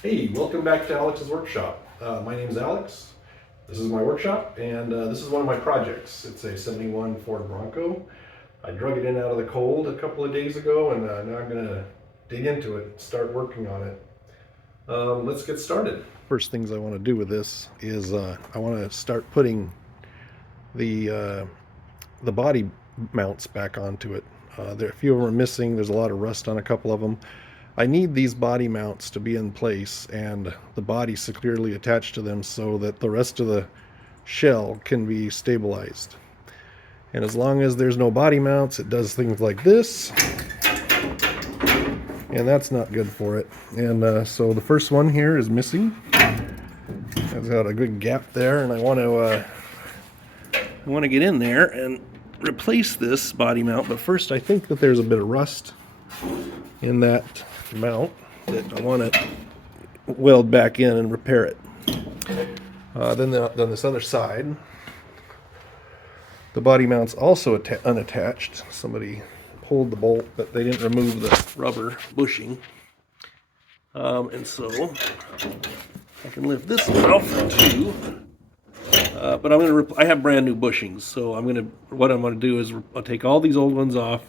Hey, welcome back to Alex's workshop. My name is Alex. This is my workshop, and this is one of my projects. It's a 71 Ford Bronco. I drug it in out of the cold a couple of days ago, and now I'm gonna dig into it and start working on it. Let's get started. First things I want to do with this is I want to start putting the the body mounts back onto it. There, a few of them are missing. There's a lot of rust on a couple of them. I need these body mounts to be in place and the body securely attached to them so that the rest of the shell can be stabilized. And as long as there's no body mounts, it does things like this, and that's not good for it. And so the first one here is missing. It's got a good gap there, and I want to get in there and replace this body mount. But first, I think that there's a bit of rust in that mount that I want to weld back in and repair it. Then this other side, the body mount's also unattached. Somebody pulled the bolt, but they didn't remove the rubber bushing. And so I can lift this off too. But I have brand new bushings, so what I'm gonna do is I'll take all these old ones off,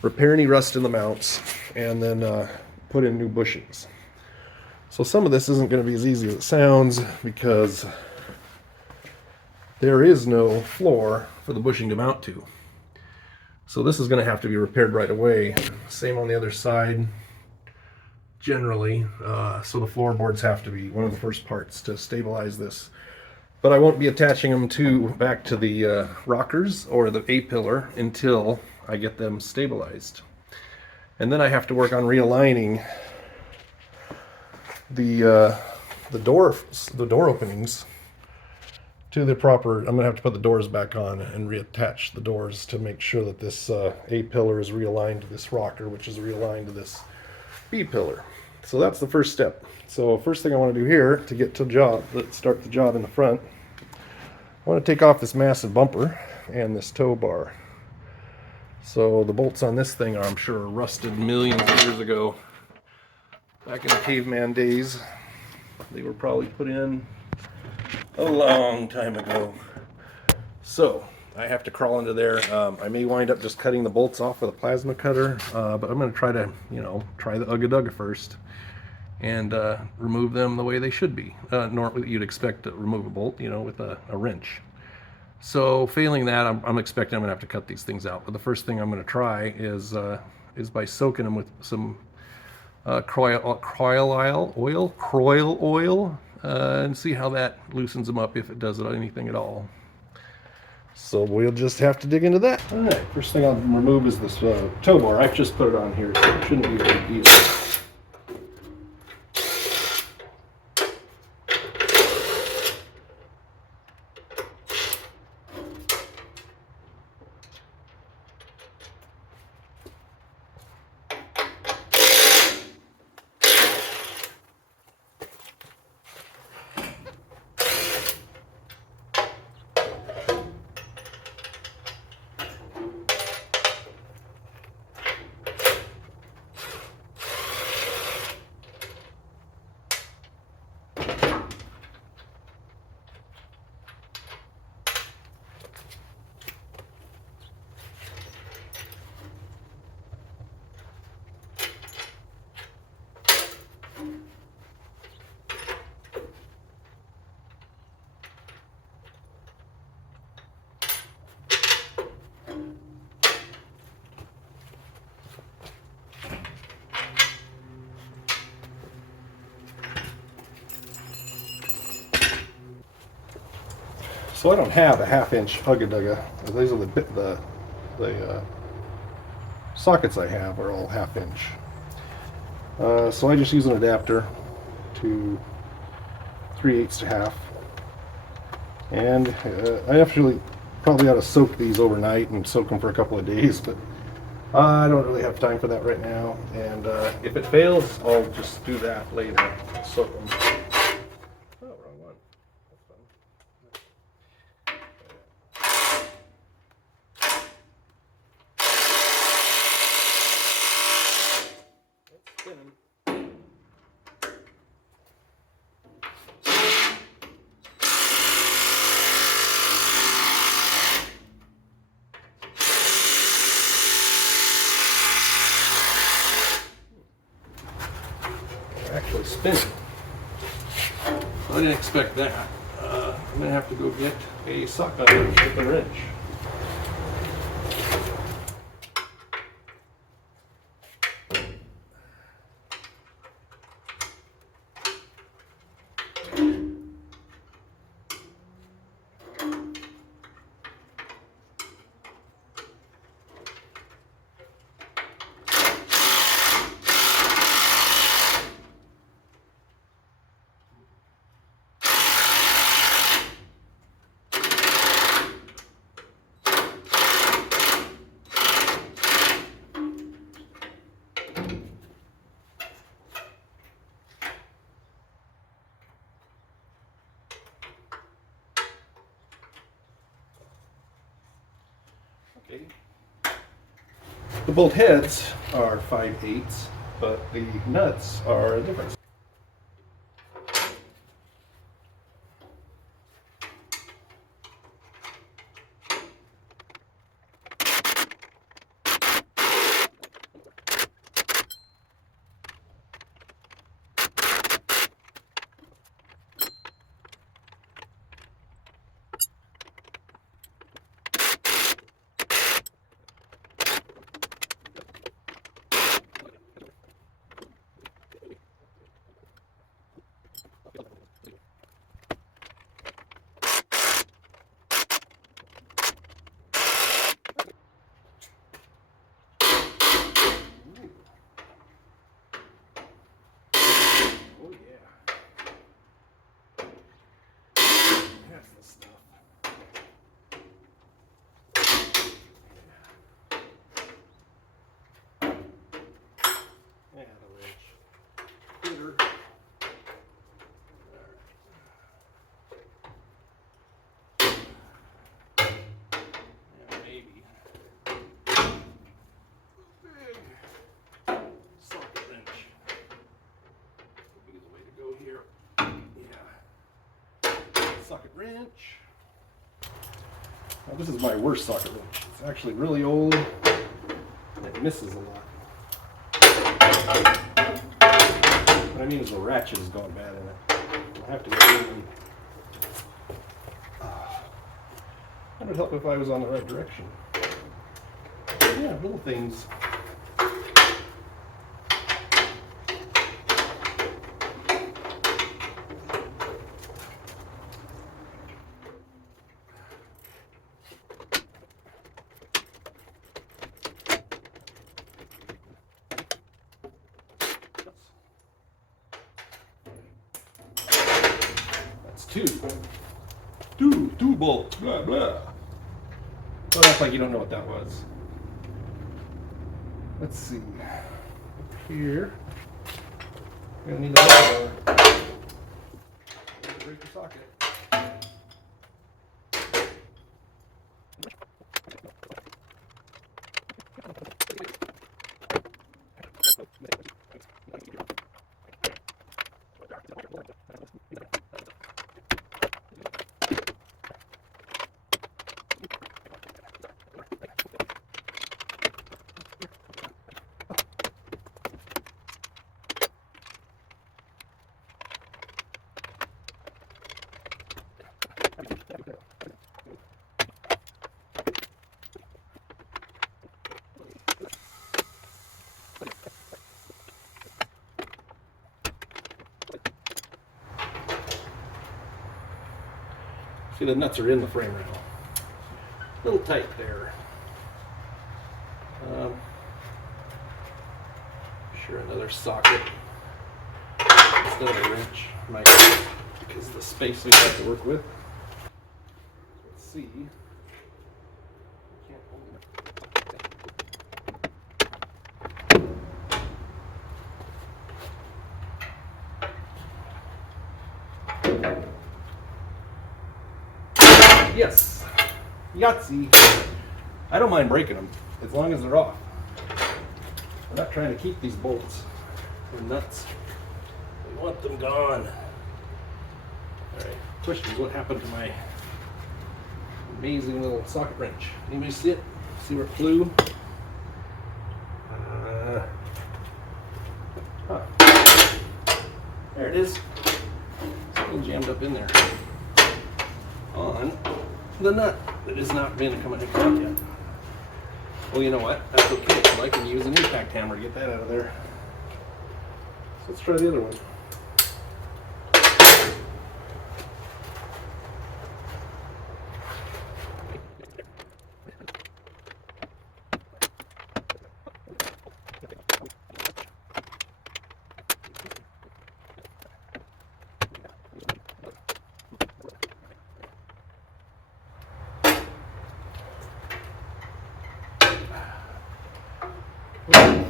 repair any rust in the mounts, and then put in new bushings. So some of this isn't going to be as easy as it sounds because there is no floor for the bushing to mount to. So this is going to have to be repaired right away. Same on the other side, generally. So the floorboards have to be one of the first parts to stabilize this. But I won't be attaching them back to the rockers or the A-pillar until I get them stabilized. And then I have to work on realigning the door openings to the proper. I'm gonna have to put the doors back on and reattach the doors to make sure that this A-pillar is realigned to this rocker, which is realigned to this B-pillar. So that's the first step. So first thing I want to do here to get to the job, let's start the job in the front. I want to take off this massive bumper and this tow bar. So the bolts on this thing are, I'm sure, rusted millions of years ago. Back in the caveman days, they were probably put in a long time ago. So I have to crawl into there. I may wind up just cutting the bolts off with a plasma cutter, but I'm going to try to, try the Ugga Dugga first and remove them the way they should be. Normally, you'd expect to remove a bolt, with a wrench. So failing that, I'm expecting I'm going to have to cut these things out. But the first thing I'm going to try is by soaking them with some croil oil, and see how that loosens them up, if it does anything at all. So we'll just have to dig into that. All right, first thing I'll remove is this tow bar. I've just put it on here, so it shouldn't be a big deal. So I don't have a 1/2-inch Ugga Dugga. These are the sockets I have are all 1/2-inch. So I just use an adapter to 3/8 to 1/2. And I actually probably ought to soak these overnight and soak them for a couple of days, but I don't really have time for that right now. And if it fails, I'll just do that later. Soak them. Oh, wrong one. That's fun. It's spinning. actually spinning. I didn't expect that. I'm gonna have to go get a socket with a wrench. Okay. The bolt heads are 5/8, but the nuts are a different. Socket wrench. Now this is my worst socket wrench. It's actually really old. It misses a lot. What I mean is the ratchet has gone bad in it. I have to go in and... That would help if I was on the right direction. Yeah, little things. Two bolts, blah, blah. Don't act like you don't know what that was. Let's see. Here, we're gonna need a more. Break the socket. See, the nuts are in the frame rail. A little tight there. Sure, another socket instead of a wrench might, because of the space we have to work with. Let's see. Can't hold it. Yes, Yahtzee. I don't mind breaking them as long as they're off. We're not trying to keep these bolts. They're nuts. We want them gone. Alright, questions, what happened to my amazing little socket wrench? Anybody see it? See where it flew? it is. Still jammed up in there on the nut that has not been coming out yet. Well, you know what? That's okay. So I can use an impact hammer to get that out of there. So let's try the other one.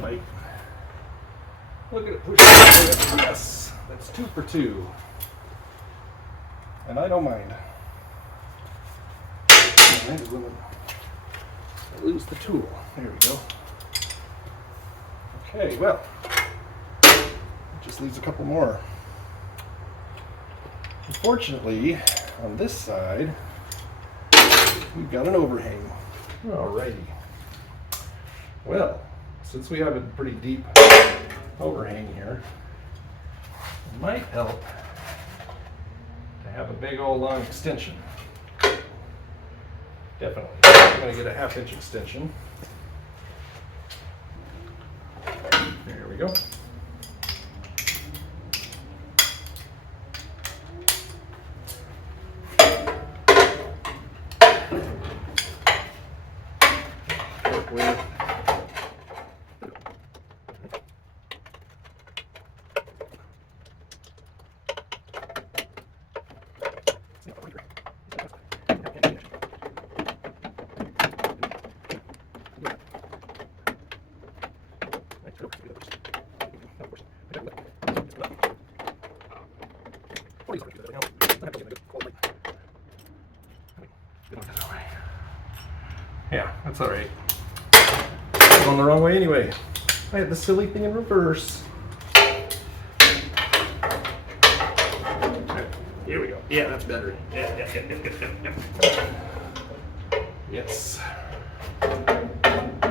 Fight. Look at it push. Yes, that's 2 for 2. And I don't mind. I lose the tool. There we go. Okay, well, it just leaves a couple more. Unfortunately, on this side, we've got an overhang. Alrighty. Well, since we have a pretty deep overhang here, it might help to have a big old long extension. Definitely. I'm going to get a 1/2 inch extension. There we go. Work with. Yeah, that's all right. I'm going the wrong way anyway. I had the silly thing in reverse. Here we go. Yeah, that's better. Yeah. Yes.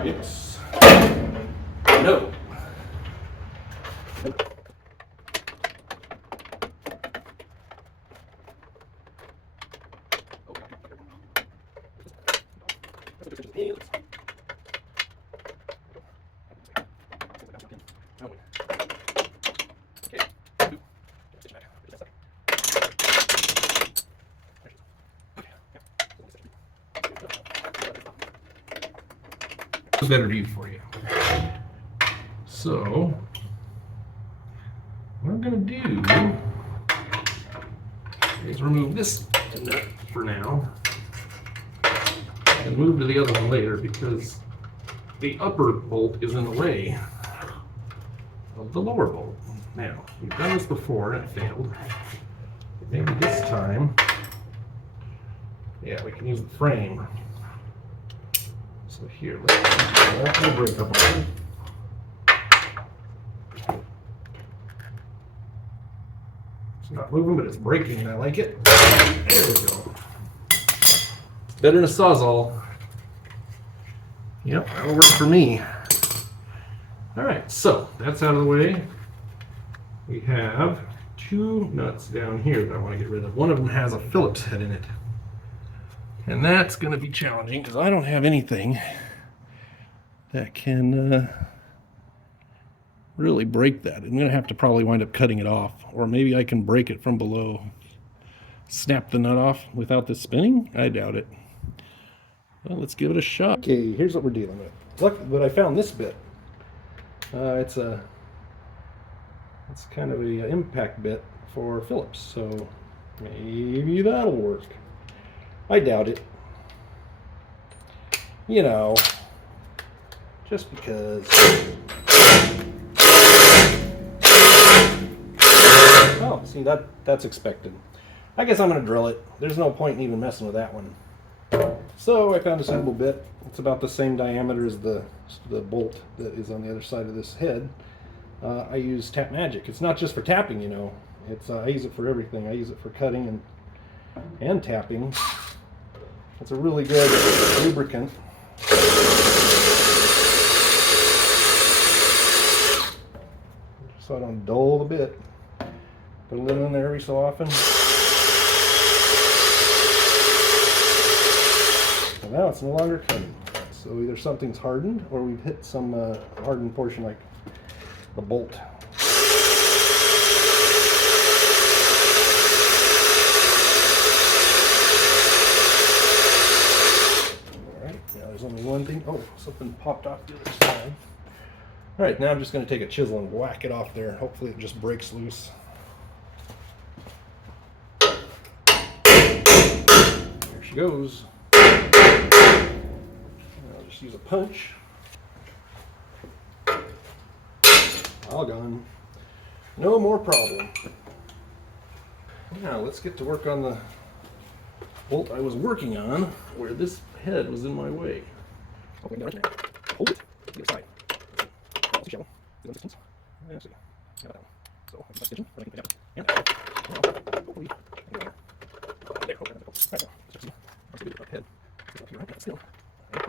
Yes. No. A better view for you. So what I'm going to do is remove this nut for now and move to the other one later because the upper bolt is in the way of the lower bolt. Now, we've done this before and it failed. Maybe this time, yeah, we can use the frame. So here, we'll break up on it. It's not moving, but it's breaking, and I like it. There we go. It's better than a Sawzall. Yep, that'll work for me. All right, so that's out of the way. We have 2 nuts down here that I want to get rid of. One of them has a Phillips head in it. And that's going to be challenging because I don't have anything that can really break that. I'm going to have to probably wind up cutting it off. Or maybe I can break it from below. Snap the nut off without this spinning? I doubt it. Well, let's give it a shot. Okay, here's what we're dealing with. Look, but I found this bit. It's kind of a impact bit for Phillips, so maybe that'll work. I doubt it. You know, just because. Oh, see, that's expected. I guess I'm going to drill it. There's no point in even messing with that one. So I found a suitable bit. It's about the same diameter as the bolt that is on the other side of this head. I use Tap Magic. It's not just for tapping, you know. It's I use it for everything. I use it for cutting and tapping. It's a really good lubricant. So I don't dull the bit. Put a little in there every so often. And now it's no longer cutting. So either something's hardened or we've hit some hardened portion like the bolt. Alright, now there's only one thing. Oh, something popped off the other side. Alright, now I'm just going to take a chisel and whack it off there. Hopefully it just breaks loose. There she goes. I'll just use a punch. All gone. No more problem. Now let's get to work on the bolt I was working on where this head was in my way. Okay, hold it. The other side. Let's see. Let's see. So, that's kitchen. And hopefully, there. Right now, let's see. Let's do the head. Let's still.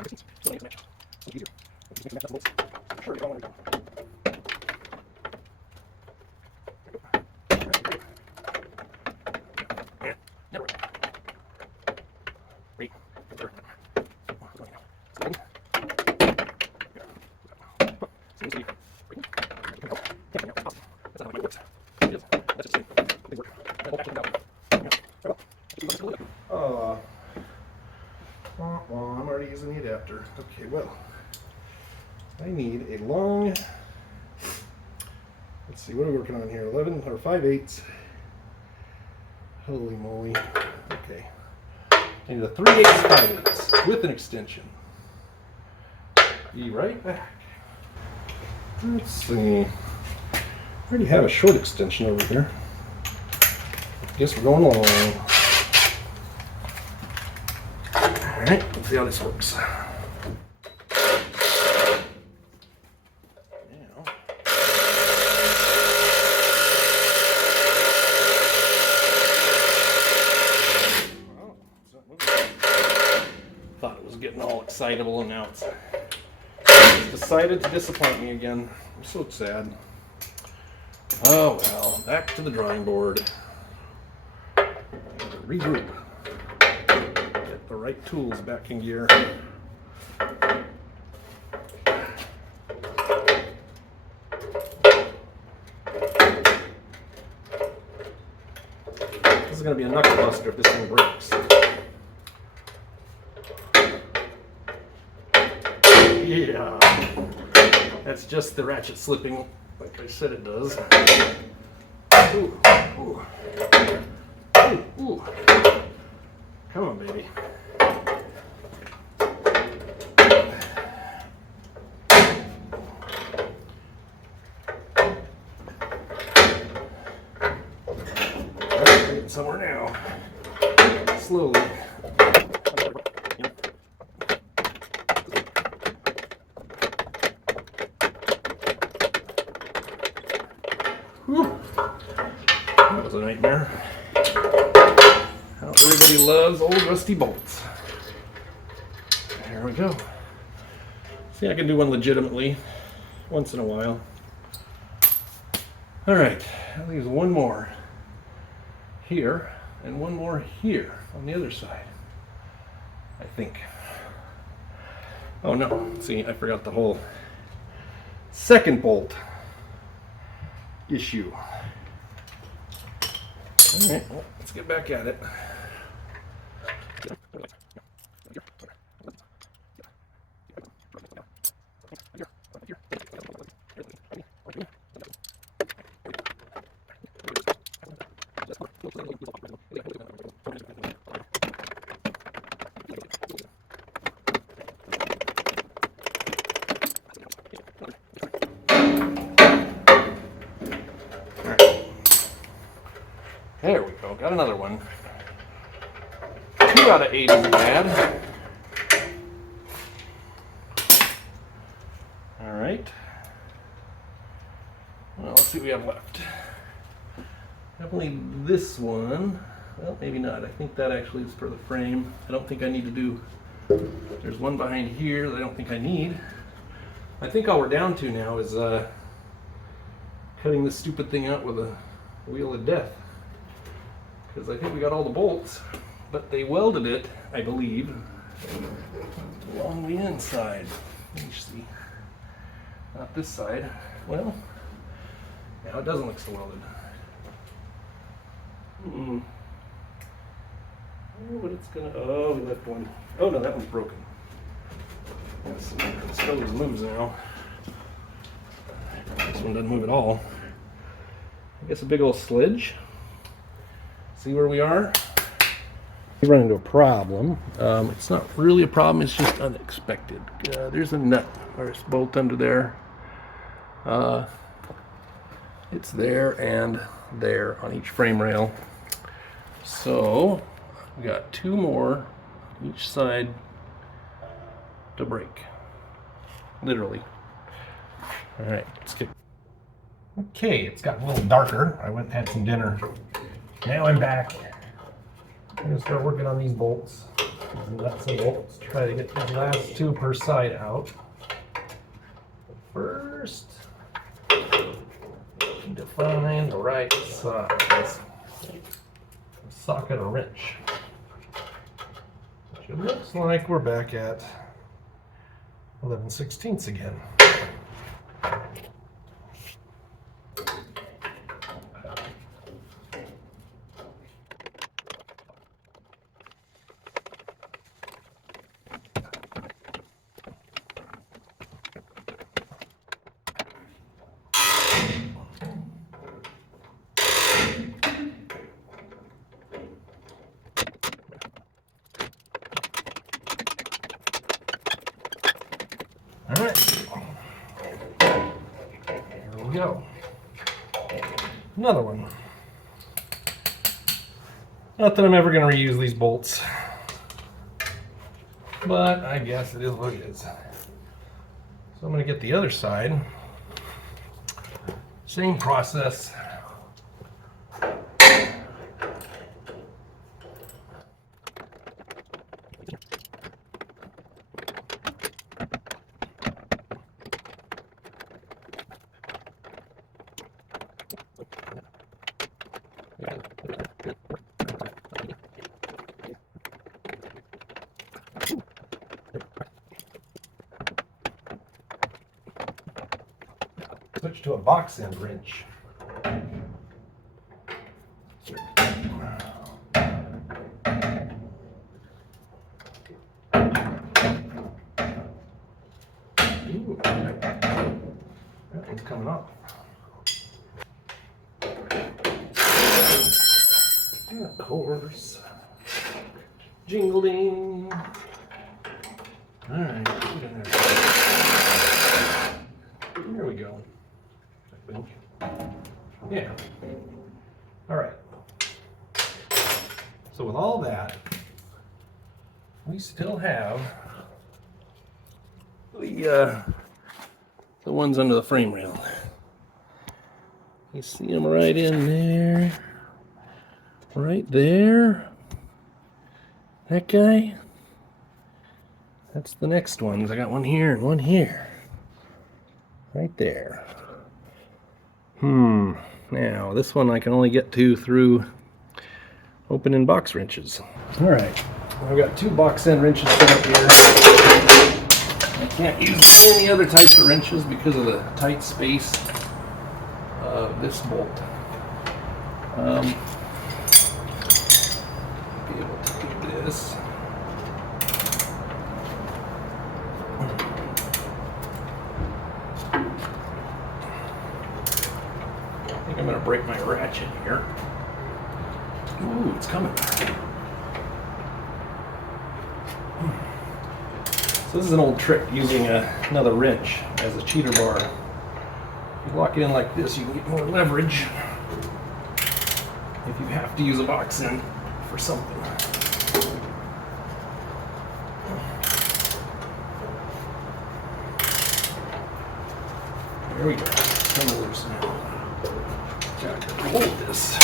Distance. Still ain't match. So easier. Just make the match the bolts. Sure, you're going to go. I'm already using the adapter. Okay, well, I need a long, let's see, what are we working on here? 11 or 5/8. Holy moly. Okay. I need a 3/8, 5/8 with an extension. Be right back. Let's see. I already have a short extension over here. Guess we're going along. Alright, let's see how this works. Thought it was getting all excitable and now it's decided to disappoint me again. I'm so sad. Oh well, back to the drawing board. I gotta regroup. Get the right tools back in gear. This is gonna be a knuckle buster if this thing breaks. Yeah, that's just the ratchet slipping like I said it does. Ooh, ooh. Ooh, ooh. Come on, baby. Alright, getting somewhere now. Slowly. Whew. That was a nightmare. How everybody loves old rusty bolts. There we go. See, I can do one legitimately once in a while. Alright, that leaves one more here and one more here on the other side, I think. Oh no, see, I forgot the whole second bolt issue. Alright, well, let's get back at it. There we go, got another one. 2 out of 8 isn't bad. Alright. Well, let's see what we have left. Definitely this one. Well, maybe not. I think that actually is for the frame. I don't think I need to do... There's one behind here that I don't think I need. I think all we're down to now is cutting this stupid thing out with a wheel of death. Because I think we got all the bolts, but they welded it, I believe, along the inside. Let me see. Not this side. Well, now it doesn't look so welded. Oh, but it's gonna. Oh, we left one. Oh no, that one's broken. Yes, the stove moves now. This one doesn't move at all. I guess a big old sledge. See where we are? We run into a problem. It's not really a problem, it's just unexpected. There's a nut or a bolt under there. It's there and there on each frame rail. So we got two more on each side to break. Literally. Alright, let's get. Okay, it's gotten a little darker. I went and had some dinner. Now I'm back. I'm gonna start working on these bolts. Nuts and bolts. Try to get the last two per side out. First, need to find the right size. Socket or wrench. Which it looks like we're back at 11/16 again. All right, here we go. Another one. Not that I'm ever going to reuse these bolts, but I guess it is what it is. So I'm going to get the other side. Same process. Switch to a box end wrench. Ooh, that one's coming off. And of course, jingling. All right, put it in there. There we go. I think. Yeah. All right. So with all that, we still have the ones under the frame rail. You see them right in there. Right there. That guy. That's the next ones. I got one here and one here. Right there. Now, this one I can only get to through opening box wrenches. Alright, I've got two box end wrenches set up here. I can't use any other types of wrenches because of the tight space of this bolt. Be able to do this. I'm going to break my ratchet here. Ooh, it's coming. So this is an old trick using another wrench as a cheater bar. If you lock it in like this, you can get more leverage if you have to use a box end for something. There we go. Come loose now. Hold this.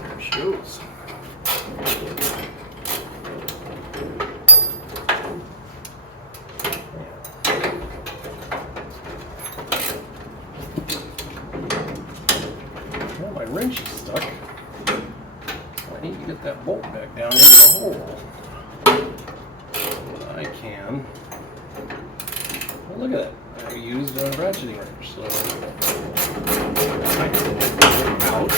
There she goes. can. Oh, look at that. I used a ratcheting wrench, so I can get out.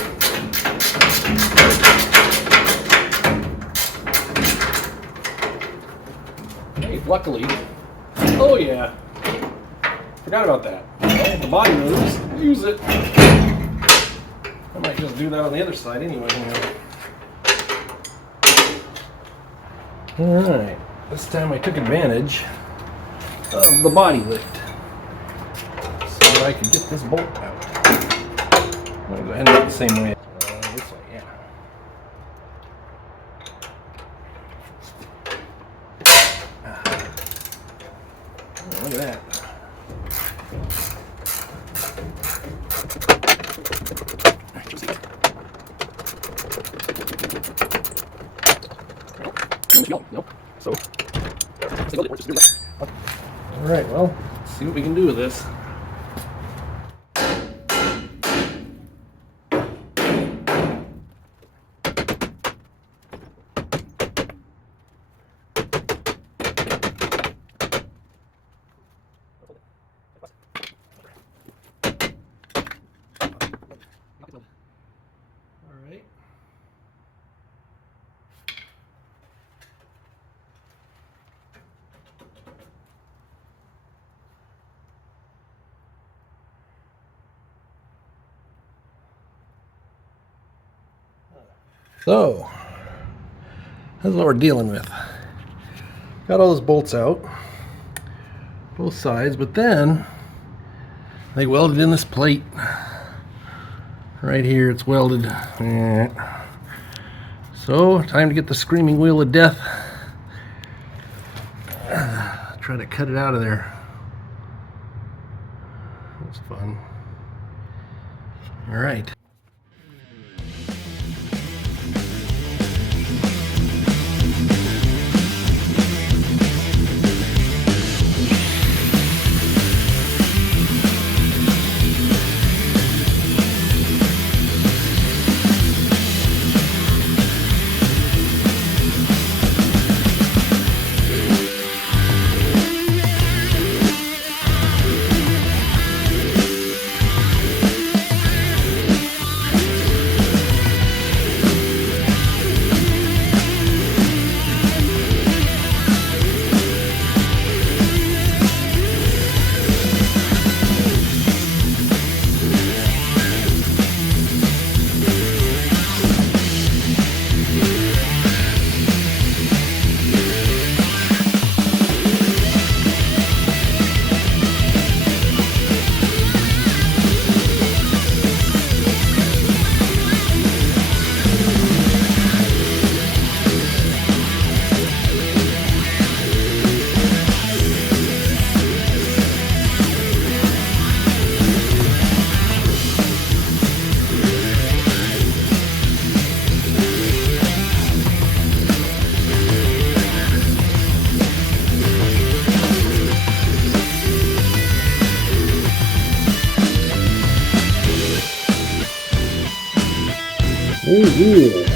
Hey, luckily. Oh yeah. Forgot about that. Well, the body moves. Use it. I might just do that on the other side anyway. Alright. This time I took advantage of the body lift so that I could get this bolt out. I'm going to go ahead and do it the same way. This way, yeah. Oh, look at that. Nope. So, all right. Well, let's see what we can do with this. All right. So, that's what we're dealing with. Got all those bolts out, both sides, but then they welded in this plate. Right here, it's welded. So, time to get the screaming wheel of death. Try to cut it out of there. That's fun. All right. Oh, yeah.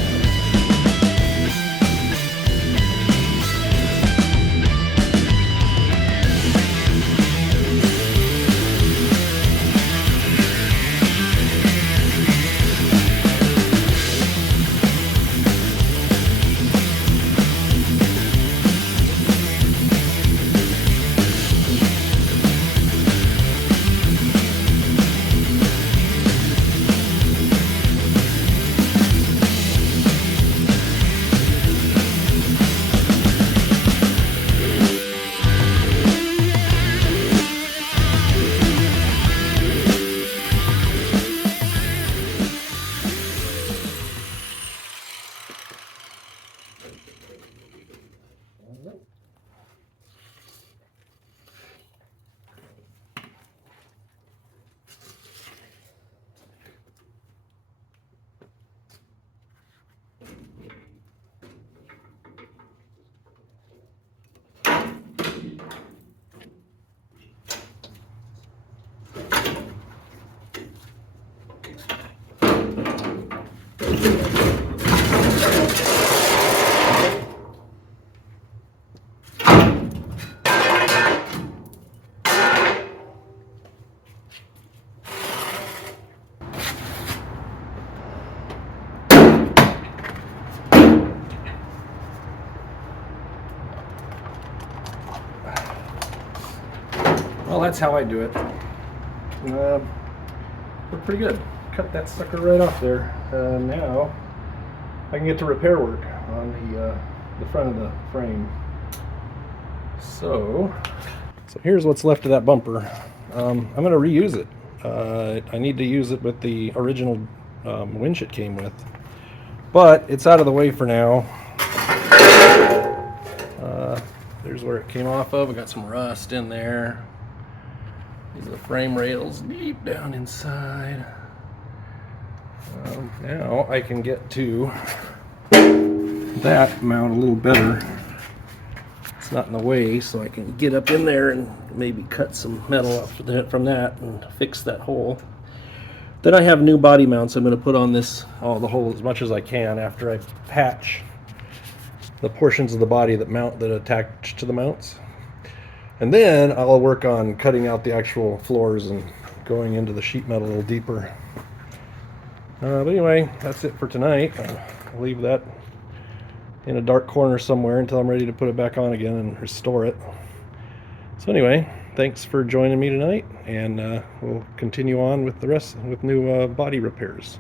Well, that's how I do it. Look pretty good. Cut that sucker right off there. Now I can get to repair work on the front of the frame. So here's what's left of that bumper. I'm going to reuse it. I need to use it with the original winch it came with, but it's out of the way for now. There's where it came off of. I got some rust in there. These are the frame rails deep down inside. Now I can get to that mount a little better. It's not in the way, so I can get up in there and maybe cut some metal up from that and fix that hole. Then I have new body mounts I'm going to put on this, the hole as much as I can after I patch the portions of the body that attach to the mounts. And then I'll work on cutting out the actual floors and going into the sheet metal a little deeper. But anyway, that's it for tonight. I'll leave that in a dark corner somewhere until I'm ready to put it back on again and restore it. So anyway, thanks for joining me tonight, and we'll continue on with the rest with new body repairs.